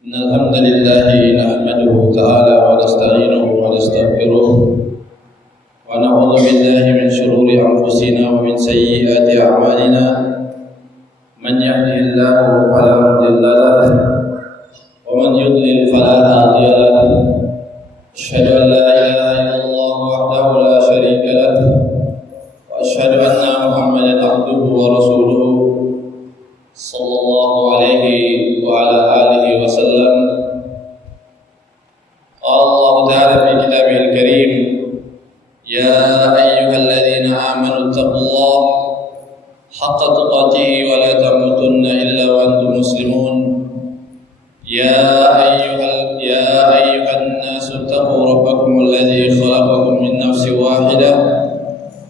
إن الحمد لله نحمده تعالى ونستعينه ونستغفره ونعوذ بالله من شرور أنفسنا ومن سيئات أعمالنا من يهده الله فلا مضل له ومن يضلل فلا هادي له أشهد أن لا إله إلا الله وحده لا شريك له وأشهد أن محمدا عبده ورسوله صلى الله عليه وعلى آله وسلم. قال الله تعالى في كتابه الكريم: يا أيها الذين آمنوا اتقوا الله حق تقاته ولا تموتن إلا وأنتم مسلمون. يا أيها الناس اتقوا ربكم الذي خلقكم من نفس واحدة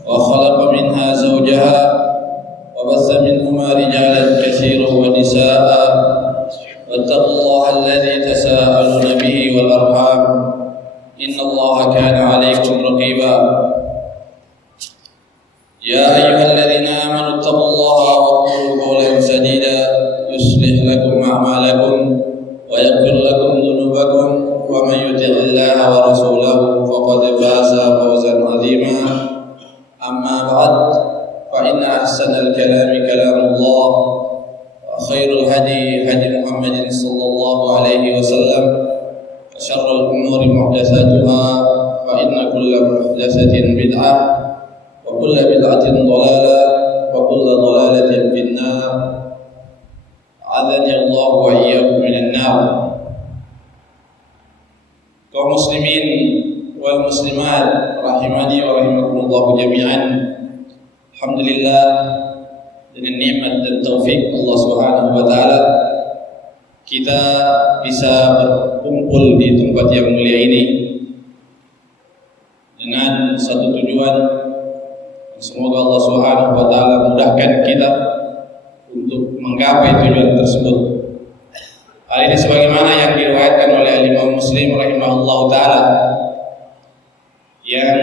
وخلق منها زوجها وبث منهما رجالا كثيرا ونساء واتقوا الله الذي تساءلون به والأرحام إن الله كان عليكم رقيبا. يا أيها الذين آمنوا اتقوا الله وقولوا قولا سديدا يصلح لكم أعمالكم ويغفر لكم ذنوبكم ومن يطع الله ورسوله فقد فاز فوزا عظيما. أما بعد فإن أحسن الكلام كلام الله وخير الهدي هدي محمد صلى الله عليه وسلم وشر الأمور محدثاتها فإن كل محدثة بدعة وكل بدعة ضلالة وكل ضلالة في النار. أعاذني الله وإياكم من النار. Kaum muslimin wal muslimat rahimani wa rahimakumullah jami'an. Alhamdulillah, dengan nikmat dan taufik Allah Subhanahu wa taala kita bisa berkumpul di tempat yang mulia ini dengan satu tujuan. Semoga Allah Subhanahu wa taala mudahkan kita untuk menggapai tujuan tersebut. Hal ini sebagaimana yang diriwayatkan oleh Imam Muslim rahimahullahu taala, yang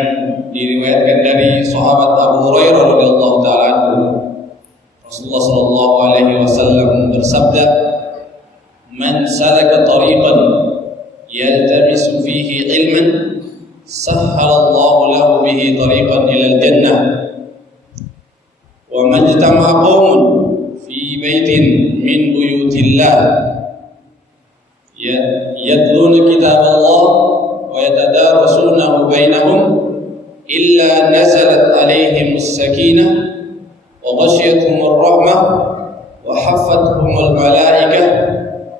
diriwayatkan dari sahabat Abu Hurairah radhiyallahu taala anhu. Rasulullah sallallahu alaihi wasallam bersabda, "Man salaka tariqan yaltamisu fihi ilman, sahhalallahu lahu bihi tariqan ila al-jannah. Wa man ijtama'a qaumun fi baitin min buyutillah yatluna kitaballah wa yatadarasunahu bainahum illa nazalat alaihimus sakinah wa ghashiyatuhumur rahmah wa haffathumul malaikah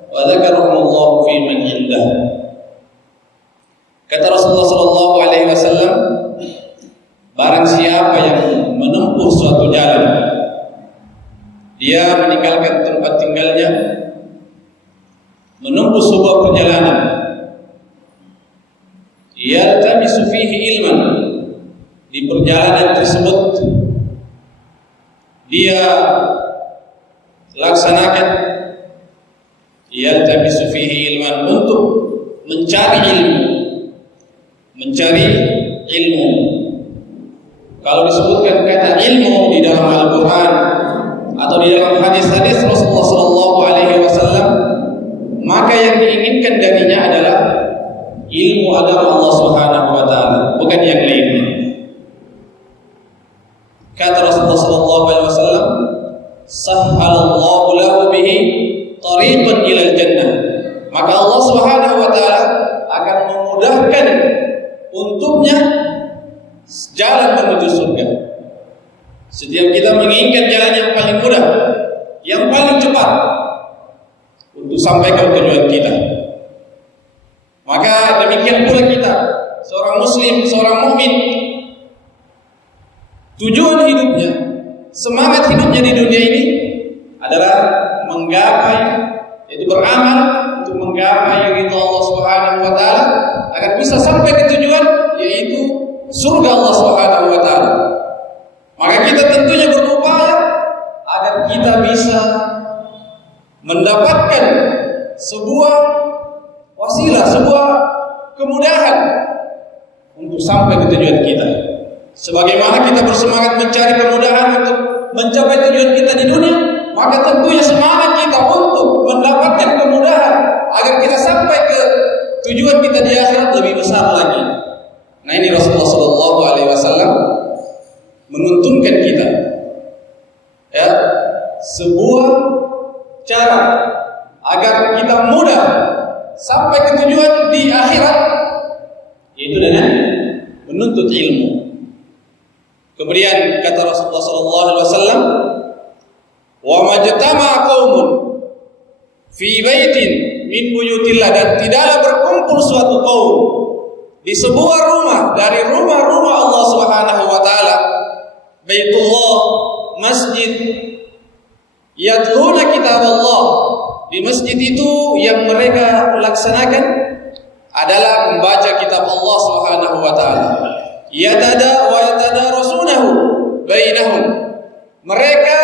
wa dzakarahumullahu fi man indah." Kata Rasulullah sallallahu alaihi wasallam, barang siapa yang menempuh suatu jalan, dia meninggalkan tempat tinggalnya, menempuh sebuah perjalanan, yaltamisu fihi ilman, di perjalanan tersebut dia laksanakan yaltamisu fihi ilman, untuk mencari ilmu. Kalau disebutkan kata ilmu di dalam Al-Quran atau di dalam hadis-hadis Rasulullah sallallahu alaihi wasallam, maka yang diinginkan darinya adalah ilmu agama Allah Subhanahu wa taala, bukan yang lainnya. Kata Rasulullah sallallahu alaihi wasallam, "Sahhalallahu lahu bihi tariqan ilal jannah." Maka Allah Subhanahu wa taala akan memudahkan untuknya jalan menuju surga. Setiap kita menginginkan jalan yang paling mudah, yang paling cepat untuk sampai ke tujuan kita. Maka demikian pula kita, seorang muslim, seorang mukmin, tujuan hidupnya, semangat hidupnya di dunia ini adalah menggapai, yaitu beramal untuk menggapai ridha Allah Subhanahu wa taala, agar bisa sampai ke tujuan, yaitu surga Allah Subhanahu wa taala. Maka kita tentunya berupaya agar kita bisa mendapatkan sebuah wasilah, sebuah kemudahan untuk sampai ke tujuan kita. Sebagaimana kita bersemangat mencari kemudahan untuk mencapai tujuan kita di dunia, maka tentunya semangat kita untuk mendapatkan kemudahan agar tujuan kita di akhirat lebih besar lagi. Nah, ini Rasulullah Shallallahu Alaihi Wasallam menuntunkan kita, ya, sebuah cara agar kita mudah sampai ke tujuan di akhirat, yaitu dengan menuntut ilmu. Kemudian kata Rasulullah Shallallahu Alaihi Wasallam, wa majtama'a qaumun fi baitin min buyutillah, dan tidaklah berkumpul suatu kaum di sebuah rumah dari rumah-rumah Allah Subhanahu wa taala, Baitullah, masjid, yatluna kitab Allah. Di masjid itu yang mereka laksanakan adalah membaca kitab Allah Subhanahu wa taala. Yatadarasunahu bainahum. Mereka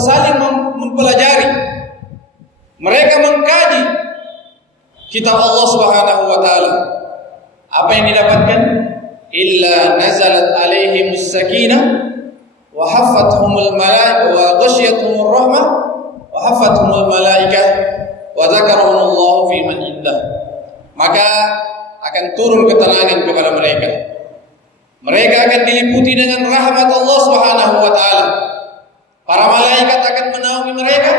saling mempelajari. Mereka mengkaji kitab Allah Subhanahu wa taala. Apa yang didapatkan? Illa nazalat alaihimus sakinah wa haffathumul malaikah wa ghasyiyatuhumur rahmah wa haffathumul malaikah wa dzakarahumullahu fi man indah. Maka akan turun ketenangan kepada mereka. Mereka akan diliputi dengan rahmat Allah Subhanahu wa taala. Para malaikat akan menaungi mereka,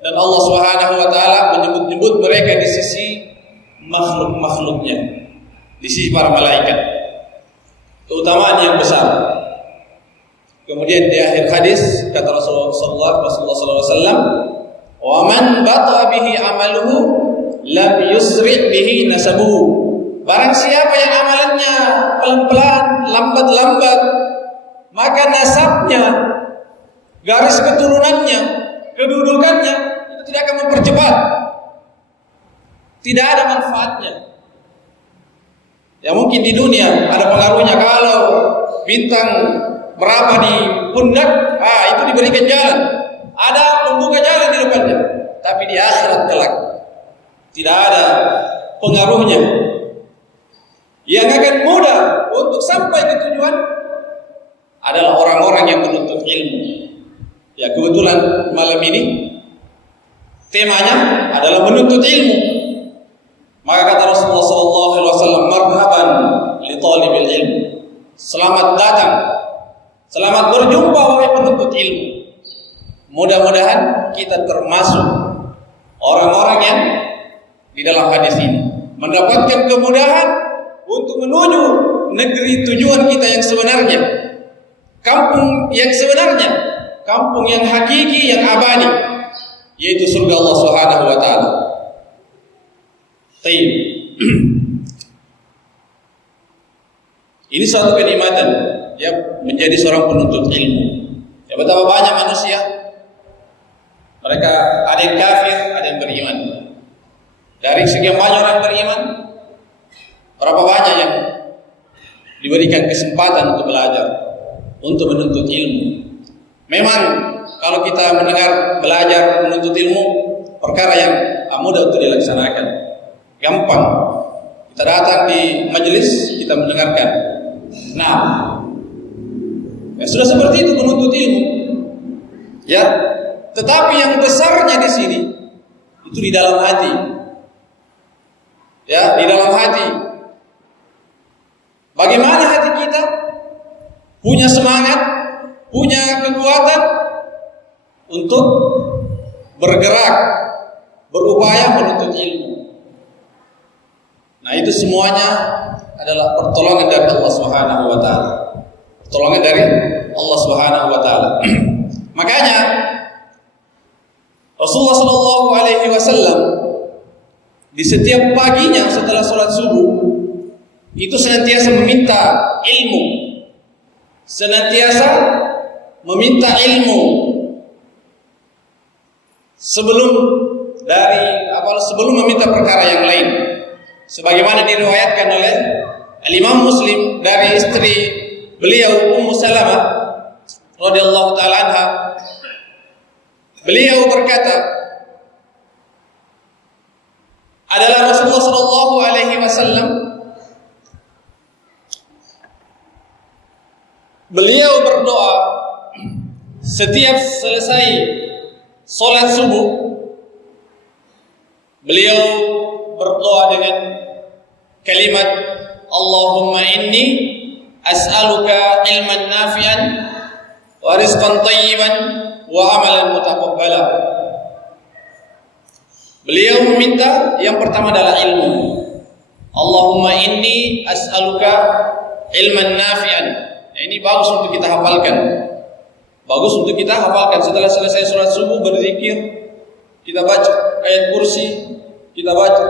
dan Allah Subhanahu wa taala menyebut-nyebut mereka di sisi makhluk-makhluknya, di sisi para malaikat. Keutamaan yang besar. Kemudian di akhir hadis kata Rasulullah sallallahu alaihi wasallam, "Wa man bata'a bihi amaluhu lam yusri' bihi nasabuhu." Barang siapa yang amalannya pelan-pelan, lambat-lambat, maka nasabnya, garis keturunannya, kedudukannya itu tidak akan mempercepat. Tidak ada manfaatnya. Ya mungkin di dunia ada pengaruhnya, kalau bintang berapa di pundak, itu diberikan jalan, ada pembuka jalan di depannya. Tapi di akhirat kelak tidak ada pengaruhnya. Yang akan mudah untuk sampai ke tujuan adalah orang-orang yang menuntut ilmu. Ya, kebetulan malam ini temanya adalah menuntut ilmu. Maka kata Rasulullah SAW, marhaban li talibil ilm. Selamat datang, selamat berjumpa wahai penuntut ilmu. Mudah-mudahan kita termasuk orang-orang yang di dalam hadis ini mendapatkan kemudahan untuk menuju negeri tujuan kita yang sebenarnya, kampung yang sebenarnya, kampung yang hakiki, yang abadi, yaitu surga Allah Subhanahu wa taala. Taib. Ini suatu kenikmatan, ya, menjadi seorang penuntut ilmu. Ya, betapa banyak manusia, mereka ada yang kafir, ada yang beriman. Dari sekian banyak orang beriman, berapa banyak yang diberikan kesempatan untuk belajar, untuk menuntut ilmu. Memang kalau kita mendengar belajar, menuntut ilmu, perkara yang mudah untuk dilaksanakan, gampang. Kita datang di majelis, kita mendengarkan. Nah, ya sudah seperti itu menuntut ilmu. Ya, tetapi yang besarnya di sini itu di dalam hati. Ya, di dalam hati. Bagaimana hati kita punya semangat, punya kekuatan untuk bergerak, berupaya menuntut ilmu. Nah, itu semuanya adalah pertolongan dari Allah Subhanahu wa taala. Pertolongan dari Allah Subhanahu wa taala. Makanya Rasulullah sallallahu alaihi wasallam di setiap paginya setelah sholat subuh itu senantiasa meminta ilmu, senantiasa meminta ilmu sebelum meminta perkara yang lain. Sebagaimana diriwayatkan oleh Imam Muslim dari istri beliau Ummu Salamah radhiyallahu taala anha, beliau berkata, adalah Rasulullah sallallahu alaihi wasallam, beliau berdoa setiap selesai sholat subuh. Beliau berdoa dengan kalimat Allahumma inni as'aluka ilman nafi'an wa rizqan thayyiban wa amalan mutaqabbala. Beliau meminta yang pertama adalah ilmu. Allahumma inni as'aluka ilman nafi'an. Ini bagus untuk kita hafalkan. Bagus untuk kita hafalkan. Setelah selesai sholat subuh berzikir, kita baca ayat kursi, kita baca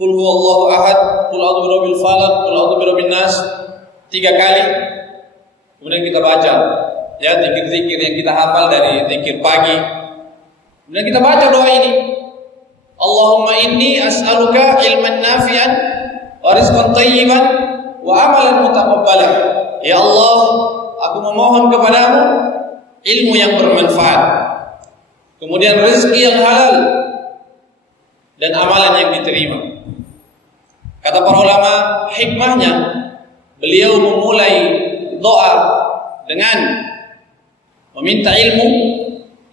Qul huwallahu ahad, Qul a'udzu birabbil falaq, Qul a'udzu birabbin nas 3 kali. Kemudian kita baca ya zikir-zikir yang kita hafal dari zikir pagi. Kemudian kita baca doa ini. Allahumma inni as'aluka ilman nafi'an wa rizqan thayyiban wa amalan mutaqabbalan. Ya Allah, aku memohon kepadamu ilmu yang bermanfaat, kemudian rezeki yang halal, dan amalan yang diterima. Kata para ulama, hikmahnya beliau memulai doa dengan meminta ilmu.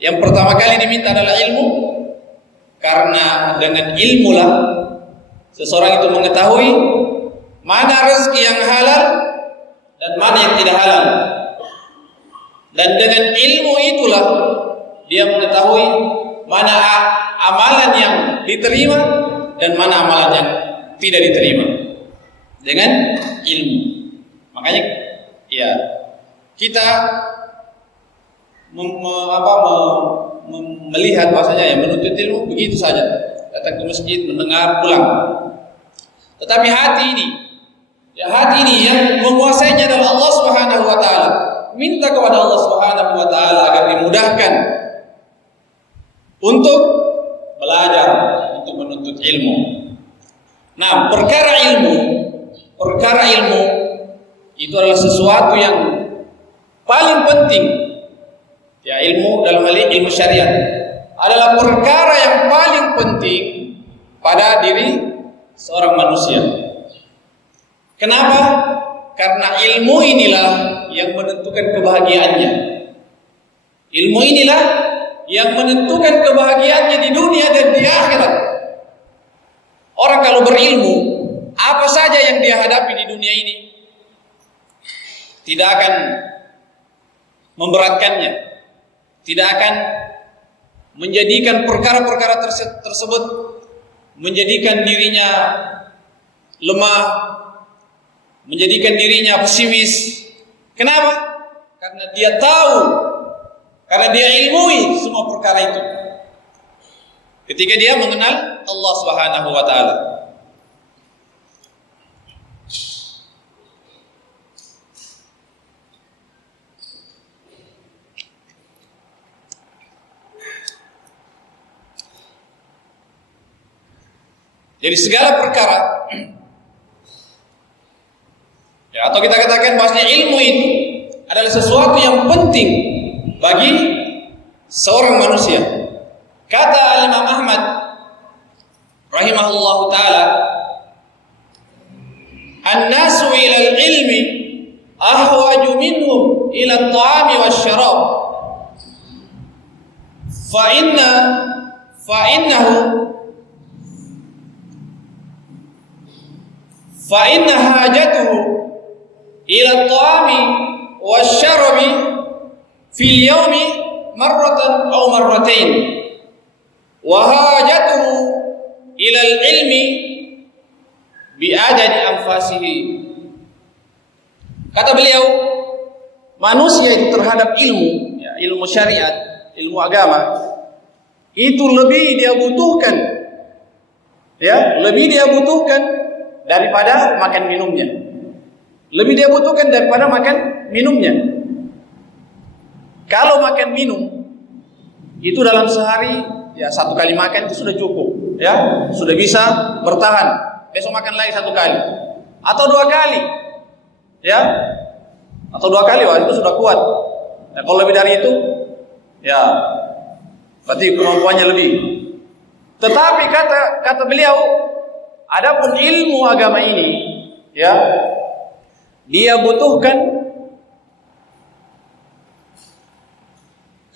Yang pertama kali diminta adalah ilmu, karena dengan ilmulah seseorang itu mengetahui mana rezeki yang halal dan mana yang tidak halal. Dan dengan ilmu itulah dia mengetahui mana amalan yang diterima dan mana amalan yang tidak diterima. Dengan ilmu. Makanya ya kita melihat bahasanya ya menuntut ilmu begitu saja, datang ke masjid, mendengar, pulang. Tetapi hati ini yang menguasainya adalah Allah Subhanahu wa taala. Minta kepada Allah Subhanahu wa taala agar dimudahkan untuk belajar, untuk menuntut ilmu. Nah, perkara ilmu itu adalah sesuatu yang paling penting. Ya, ilmu dalam hal ini ilmu syariat adalah perkara yang paling penting pada diri seorang manusia. Kenapa? Karena ilmu inilah yang menentukan kebahagiaannya. Ilmu inilah yang menentukan kebahagiaannya di dunia dan di akhirat. Orang kalau berilmu, apa saja yang dia hadapi di dunia ini tidak akan memberatkannya, tidak akan menjadikan perkara-perkara tersebut menjadikan dirinya lemah, menjadikan dirinya pesimis. Kenapa? Karena dia tahu, karena dia ilmui semua perkara itu ketika dia mengenal Allah Subhanahu wa taala. Jadi segala perkara ya, atau kita katakan bahwasanya ilmu itu adalah sesuatu yang penting bagi seorang manusia. Kata Imam Ahmad rahimahullahu taala, "An-nasu ila al-ilmi ahwaju minhum ila at-ta'ami wasyarab. Fa inna hajatuhu ila at-ta'ami wasyarabi fil yawmi marratan aw marratain, wa hajatuhu ila al-ilmi bi adadi anfasihi." Kata beliau, manusia itu terhadap ilmu, ya, ilmu syariat, ilmu agama, itu lebih dia butuhkan, ya, lebih dia butuhkan daripada makan minumnya. Lebih dia butuhkan daripada makan minumnya. Kalau makan minum itu dalam sehari ya 1 kali makan itu sudah cukup, ya, sudah bisa bertahan. Besok makan lagi 1 kali atau 2 kali, ya, atau 2 kali, wah itu sudah kuat. Nah, kalau lebih dari itu, ya berarti kemampuannya lebih. Tetapi kata beliau, adapun ilmu agama ini, ya, dia butuhkan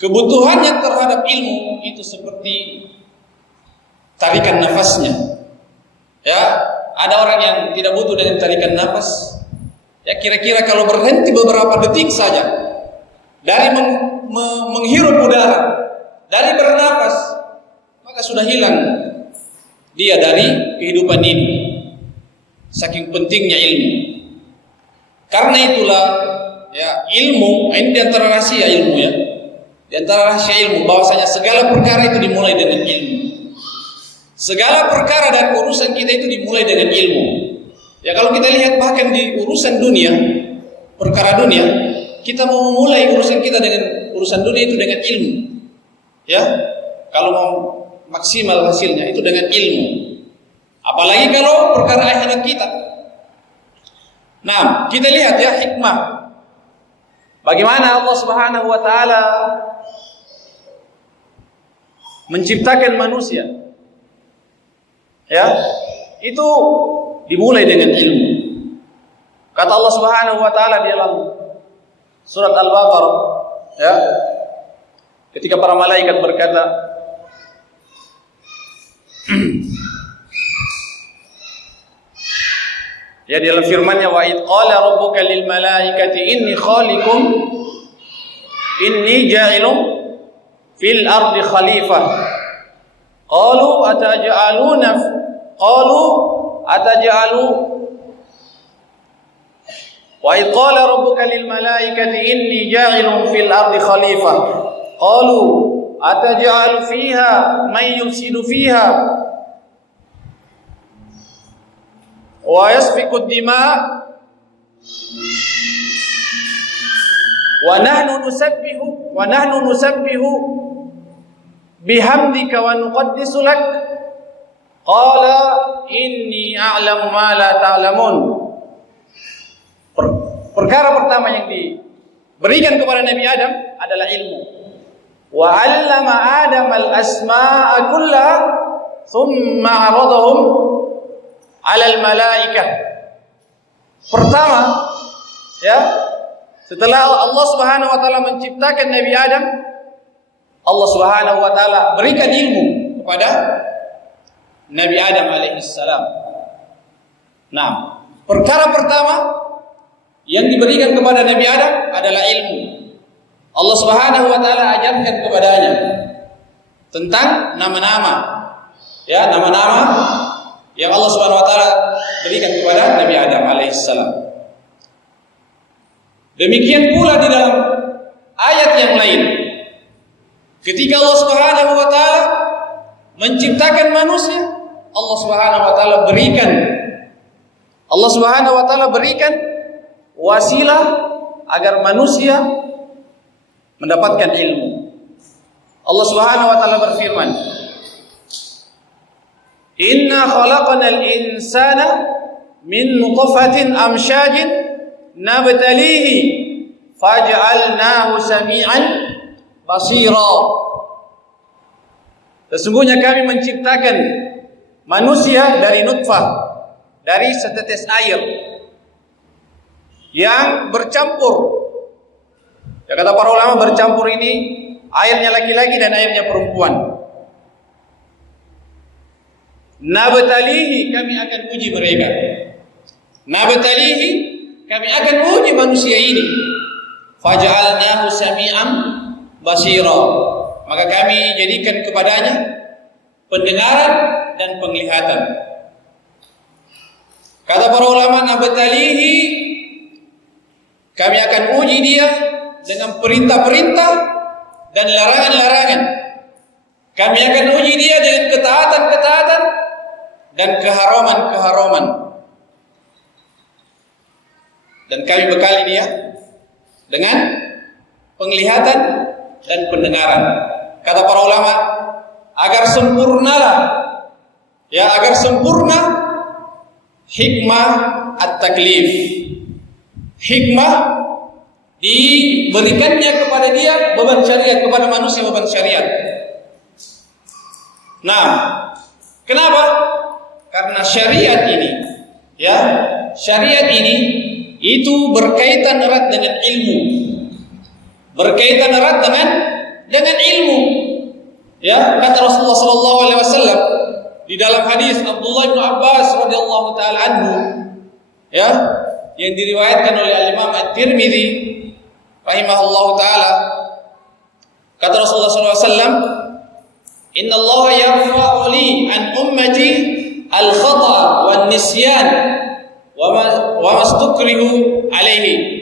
kebutuhannya terhadap ilmu itu seperti tarikan nafasnya. Ya, ada orang yang tidak butuh dengan tarikan nafas. Ya, kira-kira kalau berhenti beberapa detik saja dari menghirup udara, dari bernafas, maka sudah hilang dia dari kehidupan ini. Saking pentingnya ilmu. Karena itulah ya, ilmu ini di antara rahasia ilmu ya. Di antara rahasia ilmu bahwasanya segala perkara itu dimulai dengan ilmu. Segala perkara dan urusan kita itu dimulai dengan ilmu. Ya, kalau kita lihat bahkan di urusan dunia, perkara dunia, kita mau memulai urusan kita dengan urusan dunia itu dengan ilmu. Ya, kalau mau maksimal hasilnya itu dengan ilmu. Apalagi kalau perkara akhirat kita. Nah, kita lihat ya hikmah. Bagaimana Allah Subhanahu wa taala menciptakan manusia. Ya, itu dimulai dengan ilmu. Kata Allah Subhanahu wa taala di dalam surat Al-Baqarah, ya, ketika para malaikat berkata, ya, di dalam firman-Nya, wa id qala rabbuka lil malaikati inni ja'ilun fil ardi khalifah. Qalu ataj'alu wa id qala rabbuka lil malaikati inni ja'ilun fil ardi khalifah. Qalu ataj'alu fiha man yufsidu fiha wa yasfiku ad-dima' wa nahnu nusabbihu bihamdika wa nuqaddisu lak. Qala inni a'lamu ma la ta'lamun. Perkara pertama yang diberikan kepada Nabi Adam adalah ilmu. Wa 'allama Adam al-asma'a kullaha thumma 'aradahum 'ala al-malaikah. Pertama, ya, setelah Allah Subhanahu wa taala menciptakan Nabi Adam, Allah Subhanahu wa taala berikan ilmu kepada Nabi Adam alaihissalam. Nah, perkara pertama yang diberikan kepada Nabi Adam adalah ilmu. Allah Subhanahu wa taala ajarkan kepadanya tentang nama-nama. Ya, nama-nama yang Allah Subhanahu wa taala berikan kepada Nabi Adam alaihissalam. Demikian pula di dalam ayat yang lain, ketika Allah Subhanahu wa taala menciptakan manusia, Allah Subhanahu wa taala berikan wasilah agar manusia mendapatkan ilmu. Allah Subhanahu wa taala berfirman, "Inna khalaqnal insana min nutfatin amsyajin nabtalihi faj'alnahu sami'an basira." Sesungguhnya kami menciptakan manusia dari nutfah, dari setetes air yang bercampur. Ya, kata para ulama, bercampur ini airnya laki-laki dan airnya perempuan. Nabtalihi, kami akan uji mereka. Nabtalihi, kami akan uji manusia ini. Faj'alnahu sami'an basira, maka kami jadikan kepadanya pendengaran dan penglihatan. Kata para ulama, nabtalihi, kami akan uji dia dengan perintah-perintah dan larangan-larangan. Kami akan uji dia dengan ketaatan-ketaatan dan keharaman-keharaman. Dan kami bekali dia dengan penglihatan dan pendengaran. Kata para ulama, agar sempurnalah, ya, agar sempurna hikmah at-taklif. Hikmah diberikannya kepada dia beban syariat, kepada manusia beban syariat. Nah, kenapa? Karena syariat ini, ya, syariat ini itu berkaitan erat dengan ilmu. Berkaitan erat dengan ilmu. Ya, kata Rasulullah sallallahu alaihi wasallam di dalam hadis Abdullah bin Abbas radhiyallahu taala anhu, ya, yang diriwayatkan oleh Al-Imam At-Tirmidzi rahimahullahu taala. Kata Rasulullah SAW, Inna Allah yarfa'u li an ummati al-khata' wan nisyan wa mastukrihu alaihi.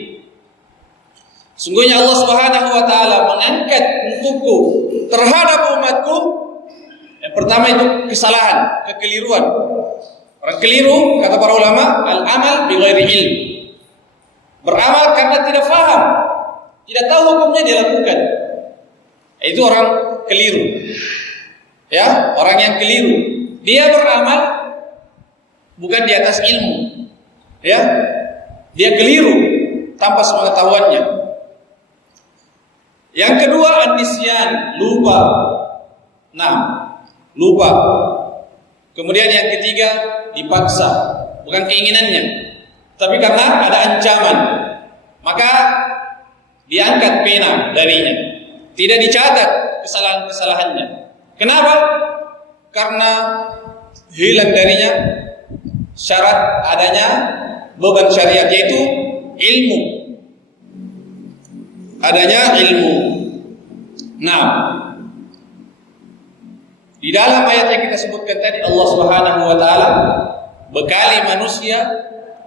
Sungguhnya Allah Subhanahu wa taala mengangkat untukku terhadap umatku yang pertama itu kesalahan, kekeliruan. Orang keliru, kata para ulama, al-amal bi ghairi ilm. Beramal karena tidak faham, tidak tahu hukumnya dia lakukan. Itu orang keliru. Ya, orang yang keliru. Dia beramal bukan di atas ilmu. Ya. Dia keliru tanpa sepengetahuannya. Yang kedua, an-nisyan, lupa. Nah, lupa. Kemudian yang ketiga, dipaksa, bukan keinginannya, tapi karena ada ancaman, maka diangkat pena darinya, tidak dicatat kesalahan-kesalahannya. Kenapa? Karena hilang darinya syarat adanya beban syariat, yaitu ilmu. Adanya ilmu. Nah, di dalam ayat yang kita sebutkan tadi, Allah Subhanahu wa taala bekali manusia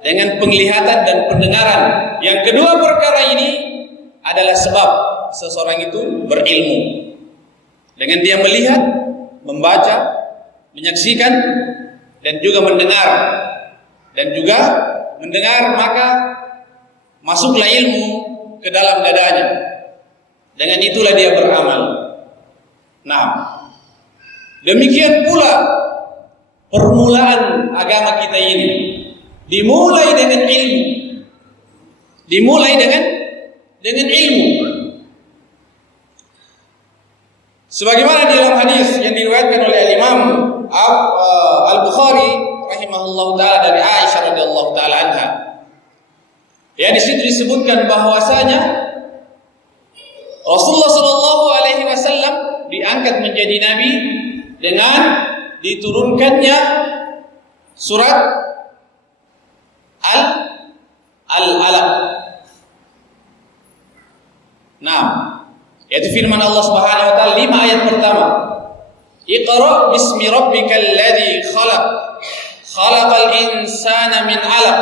dengan penglihatan dan pendengaran. Yang kedua perkara ini adalah sebab seseorang itu berilmu. Dengan dia melihat, membaca, menyaksikan dan juga mendengar. Dan juga mendengar, maka masuklah ilmu ke dalam dadanya. Dengan itulah dia beramal. Nah, demikian pula permulaan agama kita ini dimulai dengan ilmu. Dimulai dengan ilmu. Sebagaimana di dalam hadis yang diriwayatkan oleh Imam Al-Bukhari rahimahullahu taala dari Aisyah radhiyallahu taala anha. Ya, di situ disebutkan bahwasanya Rasulullah sallallahu alaihi wasallam diangkat menjadi nabi dengan diturunkannya surat Al-Alaq. Nah, yaitu firman Allah Subhanahu wa taala 5 ayat pertama. Iqra bismi rabbikal ladzi khalaq. Khalaqal insana min 'alaq.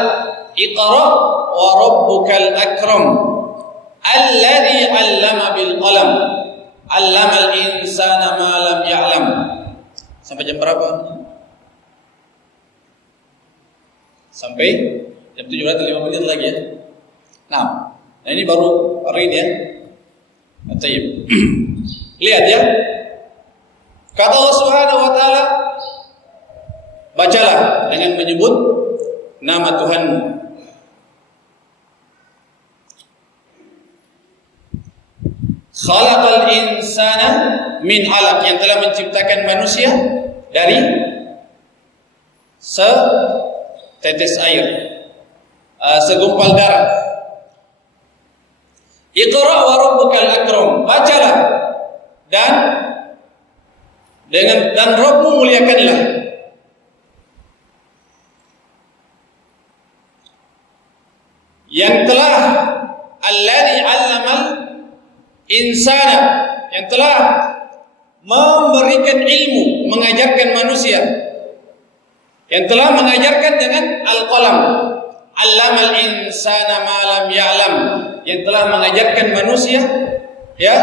Iqra wa rabbukal akram. Alladzi 'allama bil qalam. 'Allamal insana ma lam ya'lam. Sampai jam berapa? Sampai jam 7 lewat 5 menit lagi ya. Nah ini baru hari ini ya. Tayyib. Lihat ya. Kata Allah Subhanahu wa taala, bacalah dengan menyebut nama Tuhanmu. Khalaqal insana min 'alaq, yang telah menciptakan manusia dari setetes air, segumpal darah. Iqra wa rabbukal akram, bacalah dan Rabbmu muliakanlah. Yang telah alladzi 'allamal insana, yang telah memberikan ilmu, mengajarkan manusia, yang telah mengajarkan dengan al-qalam. 'Allamal insana ma lam ya'lam, yang telah mengajarkan manusia ya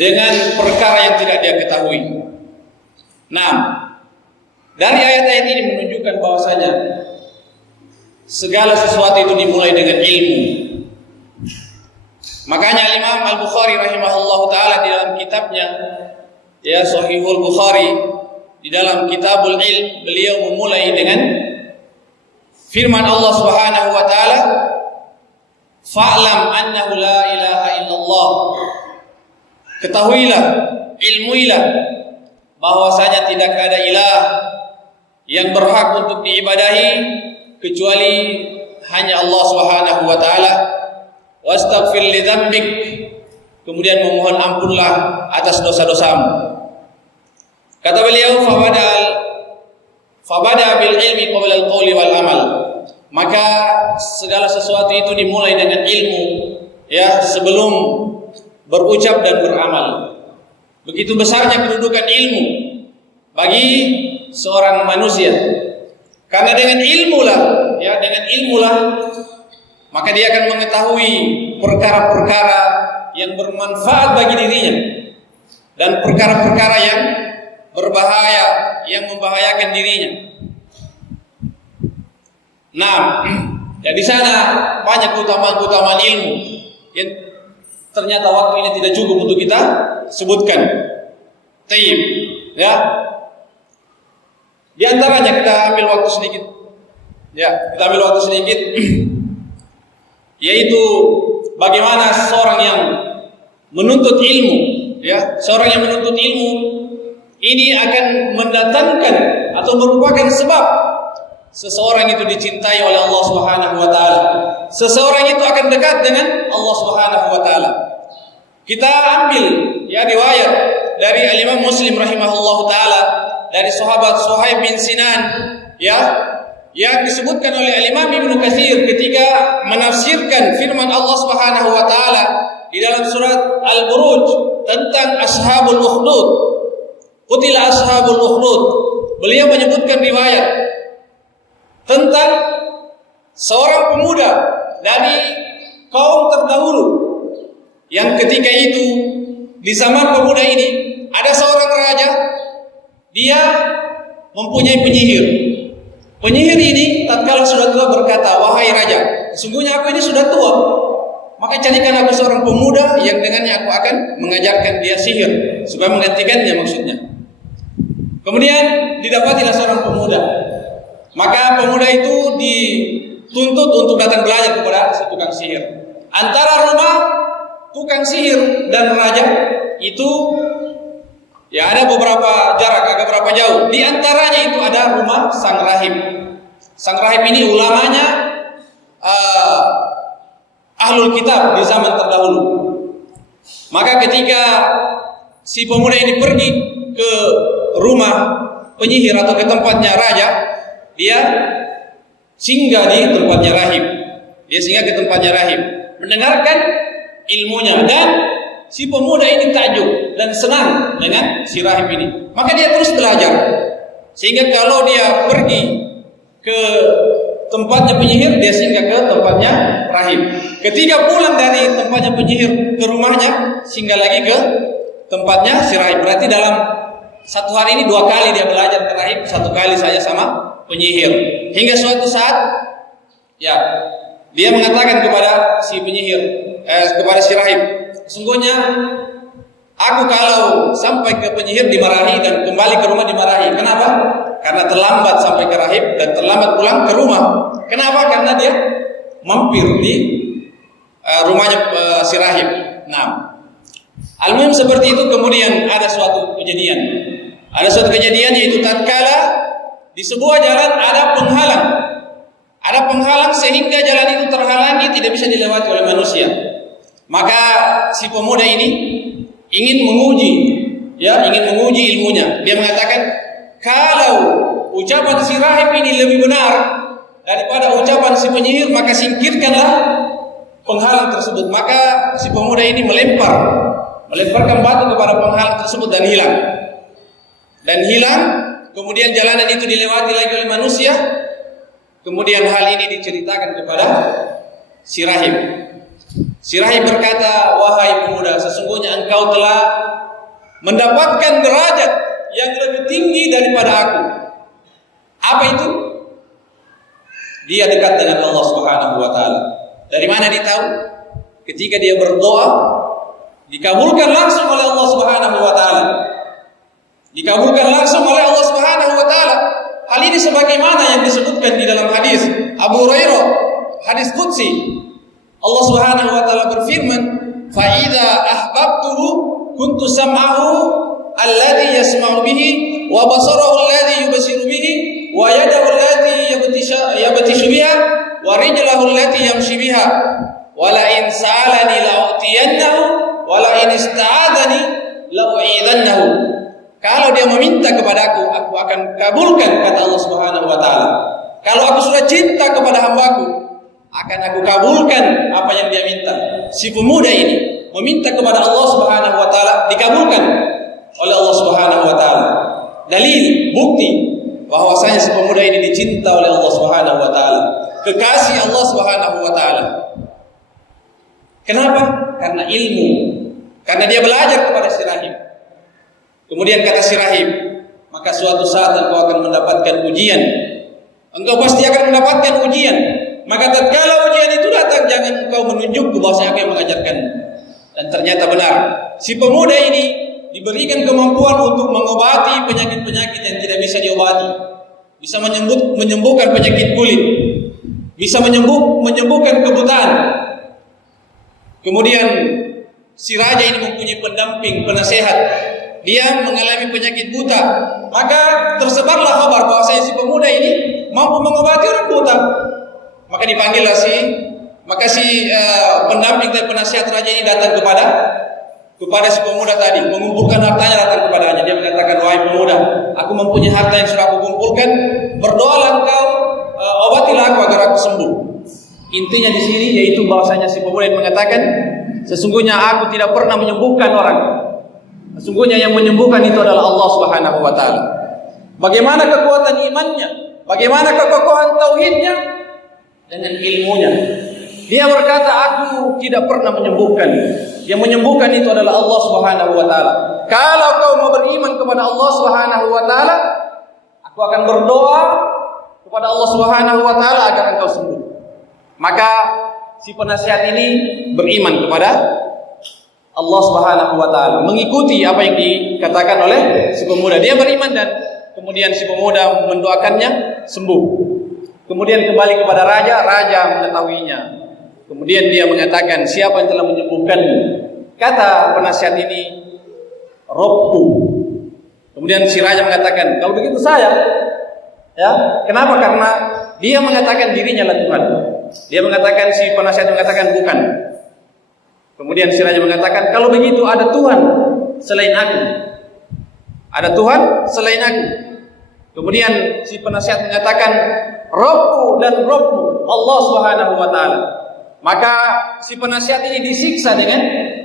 dengan perkara yang tidak dia ketahui. Nah, dari ayat-ayat ini menunjukkan bahwasanya segala sesuatu itu dimulai dengan ilmu. Makanya Imam Al-Bukhari rahimahullahu taala di dalam kitabnya ya Sahihul Bukhari, di dalam Kitabul Ilm, beliau memulai dengan firman Allah Subhanahu wa taala, fa'lam annahu la ilaha illallah. Ketahuilah, ilmuilah bahwasanya tidak ada ilah yang berhak untuk diibadahi kecuali hanya Allah Subhanahu wa taala. Wastaghfir li dzambik, kemudian memohon ampunlah atas dosa-dosamu. Kata beliau, Fabada bil ilmi qabla al-qawli wal amal. Maka segala sesuatu itu dimulai dengan ilmu, ya, sebelum berucap dan beramal. Begitu besarnya kedudukan ilmu bagi seorang manusia. Karena dengan ilmulah, ya, dengan ilmulah maka dia akan mengetahui perkara-perkara yang bermanfaat bagi dirinya dan perkara-perkara yang berbahaya, yang membahayakan dirinya. Nah, ya di sana banyak keutamaan-keutamaan ilmu yang ternyata waktu ini tidak cukup untuk kita sebutkan. Taib, ya. Di antaranya kita ambil waktu sedikit. Ya, kita ambil waktu sedikit. Yaitu bagaimana seorang yang menuntut ilmu, ya, seorang yang menuntut ilmu ini akan mendatangkan atau merupakan sebab seseorang itu dicintai oleh Allah Subhanahu wa taala. Seseorang itu akan dekat dengan Allah Subhanahu wa taala. Kita ambil, ya, riwayat dari Al-Imam Muslim rahimahullahu taala dari sahabat Suhaib bin Sinan, ya, yang disebutkan oleh Al-Imam Ibnu Katsir ketika menafsirkan firman Allah Subhanahu wa taala di dalam surat Al-Buruj tentang Ashabul Ukhdud. Qutila Ashabul Ukhdud. Beliau menyebutkan riwayat tentang seorang pemuda dari kaum terdahulu yang ketika itu di zaman pemuda ini ada seorang raja, dia mempunyai penyihir. Penyihir ini tatkala sudah tua berkata, "Wahai raja, sesungguhnya aku ini sudah tua, maka carikan aku seorang pemuda yang dengannya aku akan mengajarkan dia sihir supaya menggantikannya," maksudnya. Kemudian didapatilah seorang pemuda. Maka pemuda itu dituntut untuk datang belajar kepada si tukang sihir. Antara rumah tukang sihir dan raja itu, ya, ada beberapa jarak, agak berapa jauh. Di antaranya itu ada rumah sang rahib. Sang rahib ini ulamanya ahlul kitab di zaman terdahulu. Maka ketika si pemuda ini pergi ke rumah penyihir atau ke tempatnya raja, dia singgah di tempatnya rahib. Dia singgah ke tempatnya rahib, mendengarkan ilmunya, dan si pemuda ini takjub dan senang dengan si rahib ini. Maka dia terus belajar. Sehingga kalau dia pergi ke tempatnya penyihir, dia singgah ke tempatnya rahib. Ketika pulang dari tempatnya penyihir ke rumahnya, singgah lagi ke tempatnya si rahib. Berarti dalam satu hari ini 2 kali dia belajar ke rahib, 1 kali saja sama penyihir. Hingga suatu saat, ya, dia mengatakan kepada si penyihir, kepada si rahib, "Sesungguhnya aku kalau sampai ke penyihir dimarahi dan kembali ke rumah dimarahi. Kenapa? Karena terlambat sampai ke rahib dan terlambat pulang ke rumah. Kenapa? Karena dia mampir di rumahnya si rahib." Nah, al-muhim seperti itu. Kemudian ada suatu kejadian. Ada suatu kejadian yaitu tatkala di sebuah jalan ada penghalang. Ada penghalang sehingga jalan itu terhalangi, tidak bisa dilewati oleh manusia. Maka si pemuda ini ingin menguji, ya, ingin menguji ilmunya. Dia mengatakan, kalau ucapan si rahib ini lebih benar daripada ucapan si penyihir, maka singkirkanlah penghalang tersebut. Maka si pemuda ini melemparkan batu kepada penghalang tersebut dan hilang. Kemudian jalanan itu dilewati lagi oleh manusia. Kemudian hal ini diceritakan kepada si rahib. Si rahib berkata, "Wahai pemuda, sesungguhnya engkau telah mendapatkan derajat yang lebih tinggi daripada aku." Apa itu? Dia dekat dengan Allah Subhanahu wa taala. Dari mana dia tahu? Ketika dia berdoa, dikabulkan langsung oleh Allah Subhanahu wa taala. Dikabulkan langsung oleh Allah Subhanahu wa taala. Hal ini sebagaimana yang disebutkan di dalam hadis Abu Hurairah, hadis qudsi. Allah Subhanahu wa taala berfirman, "Fa idza ahbabtuhu kuntu sam'ahu alladhi yasma'u bihi wa basarahu alladhi yubsiru bihi wa yadahu allati yabtishu biha wa rijlahu allati yamshi biha wa la in sa'alani la'utiyannahu wa la in ista'adani la'u'idannahu." Kalau dia meminta kepadaku, aku akan kabulkan, kata Allah Subhanahu wa taala. Kalau aku sudah cinta kepada hambaku, akan aku kabulkan apa yang dia minta. Si pemuda ini meminta kepada Allah Subhanahu wa taala, dikabulkan oleh Allah Subhanahu wa taala. Dalil, bukti bahwasanya si pemuda ini dicinta oleh Allah Subhanahu wa taala, kekasih Allah Subhanahu wa taala. Kenapa? Karena ilmu. Karena dia belajar kepada si rahib. Kemudian kata si rahib, maka suatu saat engkau akan mendapatkan ujian. Engkau pasti akan mendapatkan ujian. Maka tatkala ujian itu datang, jangan engkau menunjuk ke bahwasanya aku yang mengajarkan. Dan ternyata benar, si pemuda ini diberikan kemampuan untuk mengobati penyakit-penyakit yang tidak bisa diobati. Bisa menyembuhkan penyakit kulit, bisa menyembuhkan kebutaan. Kemudian si raja ini mempunyai pendamping, penasehat. Dia mengalami penyakit buta, maka tersebarlah kabar bahwasanya si pemuda ini mampu mengobati orang buta. Maka dipanggillah si pendamping dan penasihat raja ini datang kepada si pemuda tadi, mengumpulkan hartanya, datang kepadanya. Dia mengatakan, wahai pemuda, aku mempunyai harta yang sudah aku kumpulkan, berdoalah engkau, obatilah aku agar aku sembuh. Intinya di sini yaitu bahwasanya si pemuda yang mengatakan, sesungguhnya aku tidak pernah menyembuhkan orang. Sesungguhnya yang menyembuhkan itu adalah Allah Subhanahu wa taala. Bagaimana kekuatan imannya? Bagaimana kekokohan tauhidnya? Dengan ilmunya. Dia berkata, aku tidak pernah menyembuhkan. Yang menyembuhkan itu adalah Allah Subhanahu wa taala. Kalau kau mau beriman kepada Allah Subhanahu wa taala, aku akan berdoa kepada Allah Subhanahu wa taala agar engkau sembuh. Maka si penasihat ini beriman kepada Allah Subhanahu wa taala, mengikuti apa yang dikatakan oleh si pemuda. Dia beriman dan kemudian si pemuda mendoakannya sembuh. Kemudian kembali kepada raja, raja mengetahuinya. Kemudian dia mengatakan, siapa yang telah menyembuhkanmu? Kata penasihat ini, Robku. Kemudian si raja mengatakan, kalau begitu saya. Ya, kenapa? Karena dia mengatakan dirinya lah Tuhan. Dia mengatakan, si penasihat mengatakan bukan. Kemudian si raja mengatakan, kalau begitu ada Tuhan selain aku. Ada Tuhan selain aku. Kemudian si penasihat mengatakan, Robku dan Robmu Allah Subhanahu wa taala. Maka si penasihat ini disiksa dengan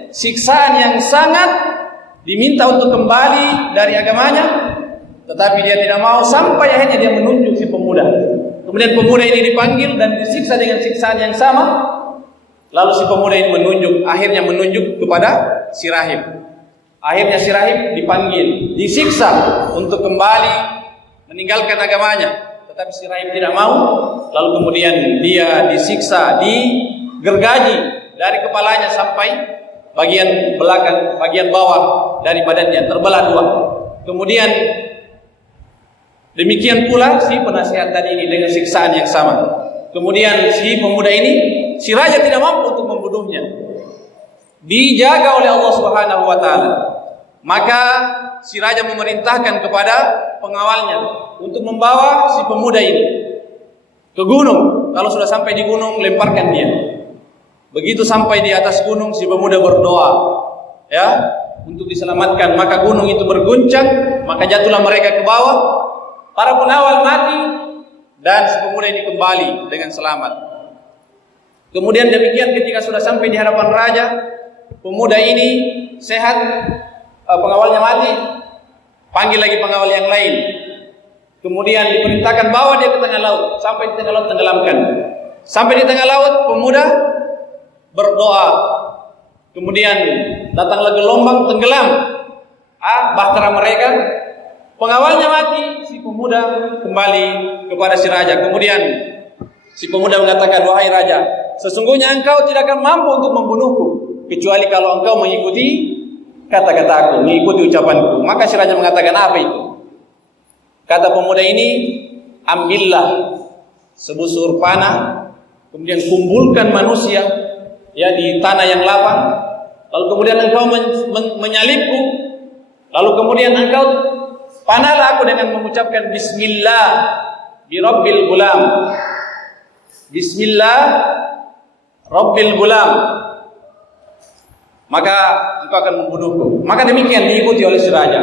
siksaan yang sangat, diminta untuk kembali dari agamanya, tetapi dia tidak mau, sampai akhirnya dia menunjuk si pemuda. Kemudian pemuda ini dipanggil dan disiksa dengan siksaan yang sama. Lalu si pemuda ini akhirnya menunjuk kepada si rahib. Akhirnya si rahib dipanggil, disiksa untuk kembali meninggalkan agamanya. Tetapi si rahib tidak mau. Lalu kemudian dia disiksa, digergaji dari kepalanya sampai bagian belakang, bagian bawah dari badannya terbelah dua. Kemudian demikian pula si penasihat tadi ini dengan siksaan yang sama. Kemudian si pemuda ini, si raja tidak mampu untuk membunuhnya. Dijaga oleh Allah Subhanahu wa taala. Maka si raja memerintahkan kepada pengawalnya untuk membawa si pemuda ini ke gunung. Kalau sudah sampai di gunung, lemparkan dia. Begitu sampai di atas gunung, si pemuda berdoa, ya, untuk diselamatkan. Maka gunung itu berguncang, maka jatuhlah mereka ke bawah. Para pengawal mati dan si pemuda ini kembali dengan selamat. Kemudian demikian ketika sudah sampai di hadapan raja, pemuda ini sehat, pengawalnya mati, panggil lagi pengawal yang lain. Kemudian diperintahkan bawa dia ke tengah laut, sampai di tengah laut tenggelamkan. Sampai di tengah laut, pemuda berdoa. Kemudian datanglah gelombang, tenggelam bahtera mereka. Pengawalnya mati, si pemuda kembali kepada si raja. Kemudian si pemuda mengatakan, wahai raja, sesungguhnya engkau tidak akan mampu untuk membunuhku, kecuali kalau engkau mengikuti kata-kataku, mengikuti ucapanku. Maka si raja mengatakan, apa itu? Kata pemuda ini, ambillah sebusur panah, kemudian kumpulkan manusia, ya, di tanah yang lapang. Lalu kemudian engkau menyalibku. Lalu kemudian engkau panahlah aku dengan mengucapkan Bismillah birabbil gulam. Bismillah rabbil gulam. Maka engkau akan membunuhku. Maka demikian diikuti oleh si raja.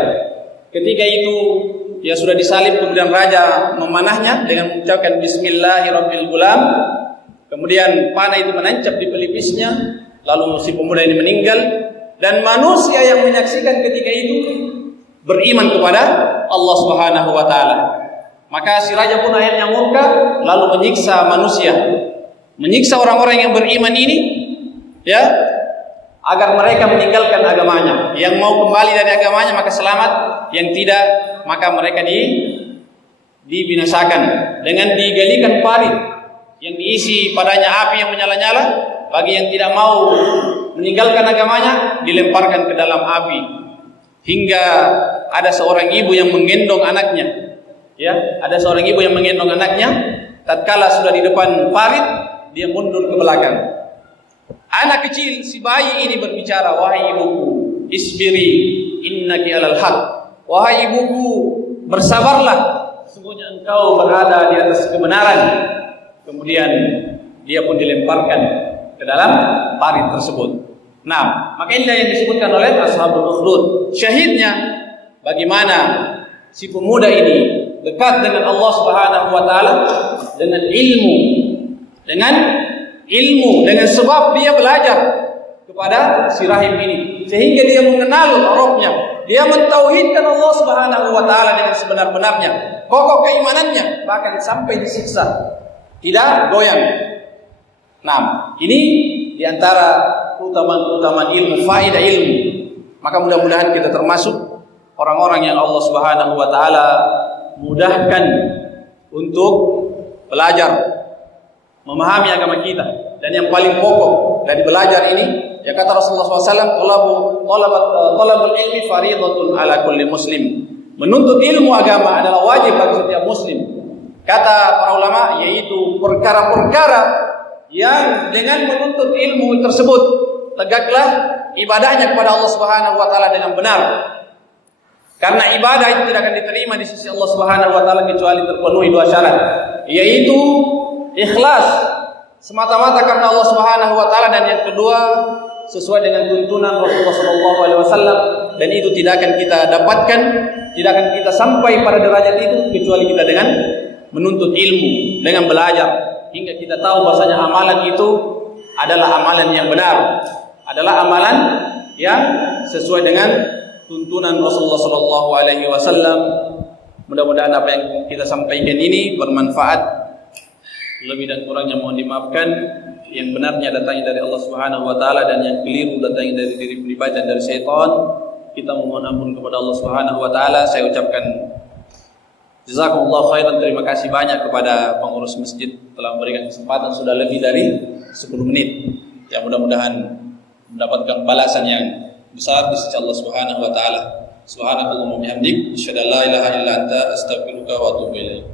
Ketika itu ya sudah disalib, kemudian raja memanahnya dengan mengucapkan Bismillahirrahmanirrahim. Kemudian panah itu menancap di pelipisnya, lalu si pemuda ini meninggal, dan manusia yang menyaksikan ketika itu beriman kepada Allah Subhanahu wa taala. Maka si raja pun akhirnya murka, lalu menyiksa manusia, menyiksa orang-orang yang beriman ini, ya, agar mereka meninggalkan agamanya. Yang mau kembali dari agamanya maka selamat, yang tidak maka mereka dibinasakan dengan digalikan parit yang diisi padanya api yang menyala-nyala. Bagi yang tidak mau meninggalkan agamanya dilemparkan ke dalam api, hingga ada seorang ibu yang menggendong anaknya. Ya, ada seorang ibu yang menggendong anaknya, tatkala sudah di depan parit, dia mundur ke belakang. Anak kecil, si bayi ini berbicara, "Wahai ibuku, isbiri innaki alal haq." Wahai ibuku, bersabarlah, sesungguhnya engkau berada di atas kebenaran. Kemudian dia pun dilemparkan ke dalam parit tersebut. Nah, maka inilah yang disebutkan oleh Ashabul Ukhdud. Syahidnya bagaimana si pemuda ini dekat dengan Allah Subhanahu wa taala dengan ilmu, dengan sebab dia belajar kepada si rahib ini, sehingga dia mengenal Rabbnya, dia mentauhidkan Allah Subhanahu wa taala dengan sebenar-benarnya, kokoh keimanannya, bahkan sampai disiksa tidak goyang. Nah, ini diantara keutamaan ilmu, faedah ilmu. Maka mudah-mudahan kita termasuk orang-orang yang Allah Subhanahu wa taala mudahkan untuk belajar, memahami agama kita. Dan yang paling pokok dari belajar ini, ya kata Rasulullah SAW, talabul ilmi faridatun ala kulli muslim. Menuntut ilmu agama adalah wajib bagi setiap muslim. Kata para ulama, yaitu perkara-perkara yang dengan menuntut ilmu tersebut tegaklah ibadahnya kepada Allah Subhanahu wa taala dengan benar. Karena ibadah itu tidak akan diterima di sisi Allah Subhanahu wa taala kecuali terpenuhi dua syarat, yaitu ikhlas semata-mata karena Allah Subhanahu wa taala, dan yang kedua sesuai dengan tuntunan Rasulullah sallallahu alaihi wasallam, dan itu tidak akan kita dapatkan, tidak akan kita sampai pada derajat itu kecuali kita dengan menuntut ilmu, dengan belajar hingga kita tahu bahasanya amalan itu adalah amalan yang benar, adalah amalan yang sesuai dengan tuntunan Rasulullah sallallahu alaihi wasallam. Mudah-mudahan apa yang kita sampaikan ini bermanfaat. Lebih dan kurangnya mohon dimaafkan. Yang benarnya datangnya dari Allah Subhanahu wa taala, dan yang keliru datangnya dari diri pribadi dan dari syaitan. Kita memohon ampun kepada Allah Subhanahu wa taala. Saya ucapkan jazakumullah khairan, terima kasih banyak kepada pengurus masjid telah memberikan kesempatan sudah lebih dari 10 menit. Ya, mudah-mudahan mendapatkan balasan yang besar di sisi Allah Subhanahu wa taala. Subhanakallahumma wa bihamdik, asyhadu an la ilaha illa anta, astaghfiruka wa atubu ilaik.